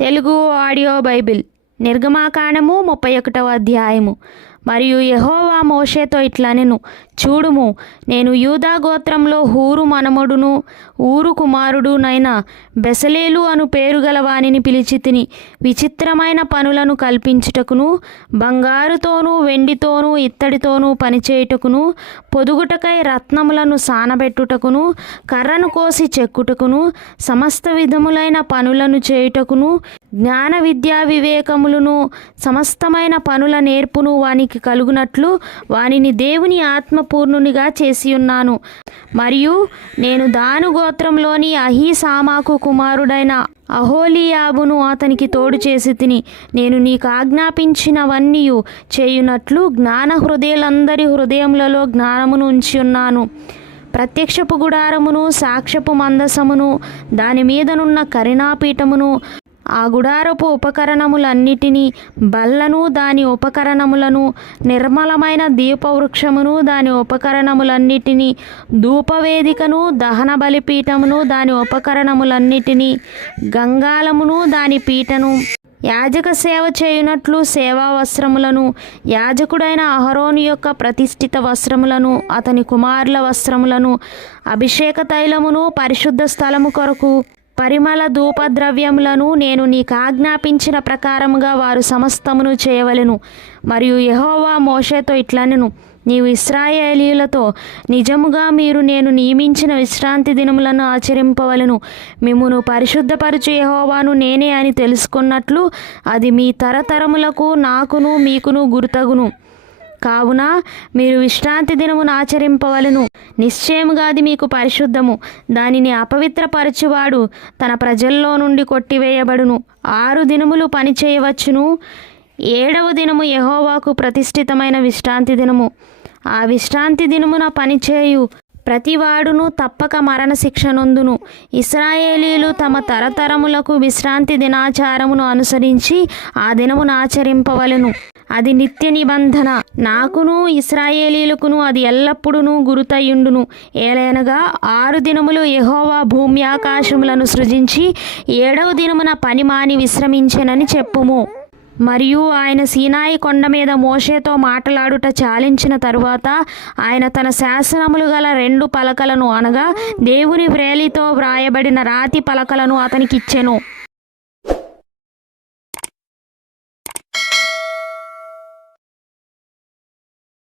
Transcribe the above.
Telugu audio Bible నిర్గమాకాండము 31వ అధ్యాయము. మరియు యెహోవా మోషేతో ఇట్లనెను, చూడుము, నేను యూదా గోత్రంలో హూరు మనమడును ఊరు కుమారుడునైన బెసలేలు అను పేరు గల వానిని పిలిచి తిని, విచిత్రమైన పనులను కల్పించుటకును, బంగారుతోనూ వెండితోనూ ఇత్తడితోనూ పనిచేయుటకును, పొదుగుటకై రత్నములను సానబెట్టుటకును, కర్రను కోసి చెక్కుటకును, సమస్త విధములైన పనులను చేయుటకును, జ్ఞాన విద్యా వివేకములను సమస్తమైన పనుల నేర్పును వానికి కలుగునట్లు వానిని దేవుని ఆత్మపూర్ణునిగా చేసి ఉన్నాను. మరియు నేను దాను గోత్రంలోని అహీసామాకు కుమారుడైన అహోలీయాబును అతనికి తోడు చేసి తిని, నేను నీకు ఆజ్ఞాపించినవన్నీ చేయునట్లు జ్ఞాన హృదయులందరి హృదయములలో జ్ఞానమును ఉంచి ఉన్నాను. ప్రత్యక్షపు గుడారమును, సాక్ష్యపు మందసమును, దాని మీదనున్న కరుణాపీఠమును, ఆ గుడారపు ఉపకరణములన్నిటినీ, బల్లను దాని ఉపకరణములను, నిర్మలమైన దీపవృక్షమును దాని ఉపకరణములన్నిటినీ, ధూపవేదికను, దహన బలిపీఠమును దాని ఉపకరణములన్నిటినీ, గంగాళమును దాని పీటను, యాజక సేవ చేయునట్లు సేవా వస్త్రములను, యాజకుడైన అహరోను యొక్క ప్రతిష్ఠిత వస్త్రములను, అతని కుమారుల వస్త్రములను, అభిషేక తైలమును, పరిశుద్ధ స్థలము కొరకు పరిమళ ధూపద్రవ్యములను నేను నీకు ఆజ్ఞాపించిన ప్రకారముగా వారు సమస్తమును చేయవలెను. మరియు యెహోవా మోషేతో ఇట్లనెను, నీవు ఇశ్రాయేలీయులతో నిజముగా మీరు నేను నియమించిన విశ్రాంతి దినములను ఆచరింపవలెను. మిమ్మును పరిశుద్ధపరచు యెహోవాను నేనే అని తెలుసుకున్నట్లు అది మీ తరతరములకు నాకును మీకును గుర్తగును. కావున మీరు విశ్రాంతి దినమును ఆచరింపవలెను. నిశ్చయముగా అది మీకు పరిశుద్ధము. దానిని అపవిత్రపరచువాడు తన ప్రజల్లో నుండి కొట్టివేయబడును. 6 దినములు పని చేయవచ్చును. 7వ దినము యెహోవాకు ప్రతిష్ఠితమైన విశ్రాంతి దినము. ఆ విశ్రాంతి దినమున పనిచేయు ప్రతివాడును తప్పక మరణశిక్ష నొందును. ఇశ్రాయేలీయులు తమ తరతరములకు విశ్రాంతి దినాచారమును అనుసరించి ఆ దినమును ఆచరింపవలెను. అది నిత్య నిబంధన. నాకును ఇశ్రాయేలీయులకును అది ఎల్లప్పుడూ గురుతయుండును. ఏలైనగా 6 దినములు యెహోవా భూమి ఆకాశములను సృజించి 7వ దినమున పని మాని విశ్రమించెనని చెప్పుము. మరియు ఆయన సీనాయి కొండ మీద మోషేతో మాటలాడుట చాలించిన తరువాత ఆయన తన శాసనములు గల 2 పలకలను, అనగా దేవుని వ్రేలితో వ్రాయబడిన రాతి పలకలను అతనికిచ్చెను.